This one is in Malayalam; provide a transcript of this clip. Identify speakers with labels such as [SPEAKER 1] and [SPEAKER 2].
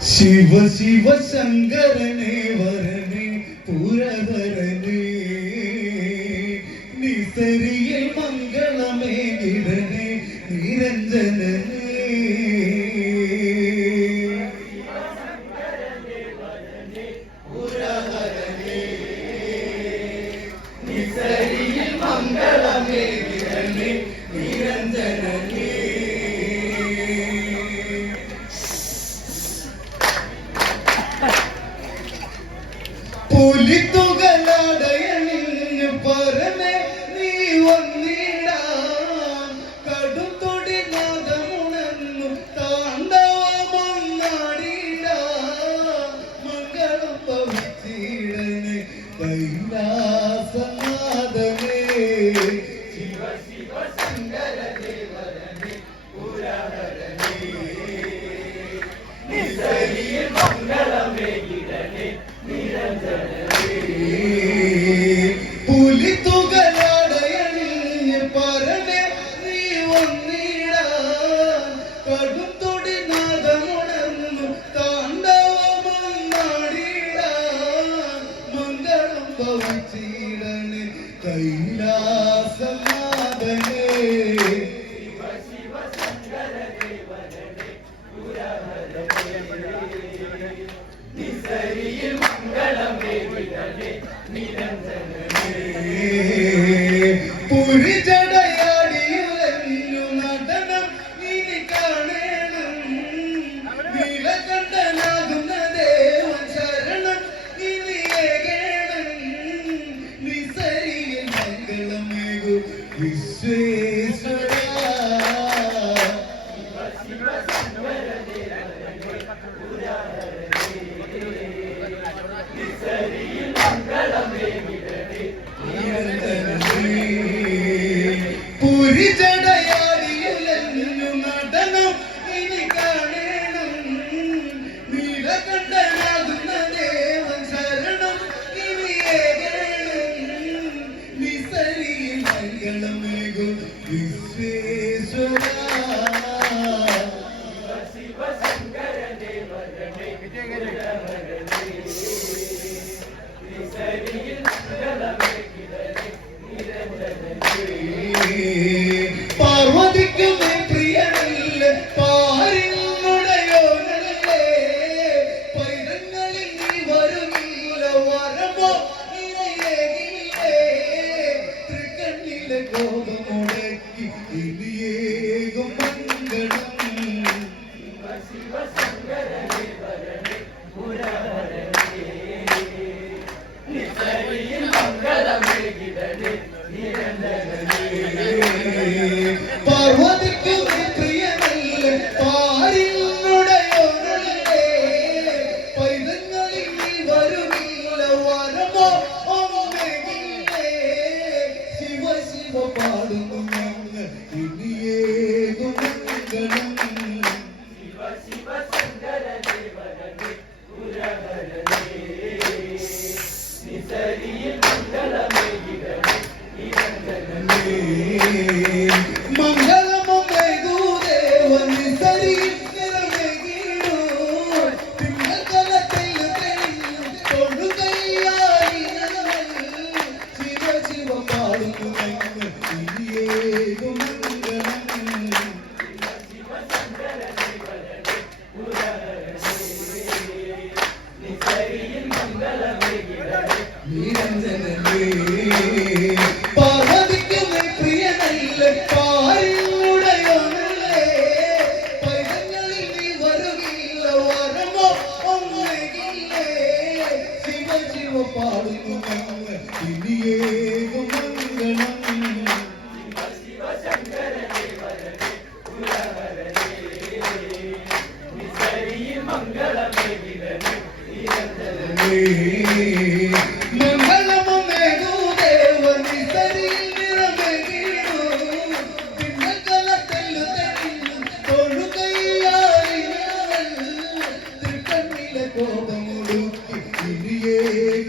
[SPEAKER 1] ശിവ ശിവ ശങ്കരനെ വരനെ പുരവരനെ നിസരിയിൽ മംഗളമേ ഇടനെ നിരഞ്ജനനെ.
[SPEAKER 2] മംഗളമേ
[SPEAKER 1] Politou. പവൻ കൈലാസം Desvia. കോപമടക്കി ഇനിയേ ഓർമ്മ പാടുന്നു ഞങ്ങൾ ഇനിയേകും ഗണം Thank you. பார்வதிக்கு பிரியனில்லை பாரியுடைய ദൈവ പാടുന്നു ഇനിയേകു മംഗളം?
[SPEAKER 2] മംഗളമേ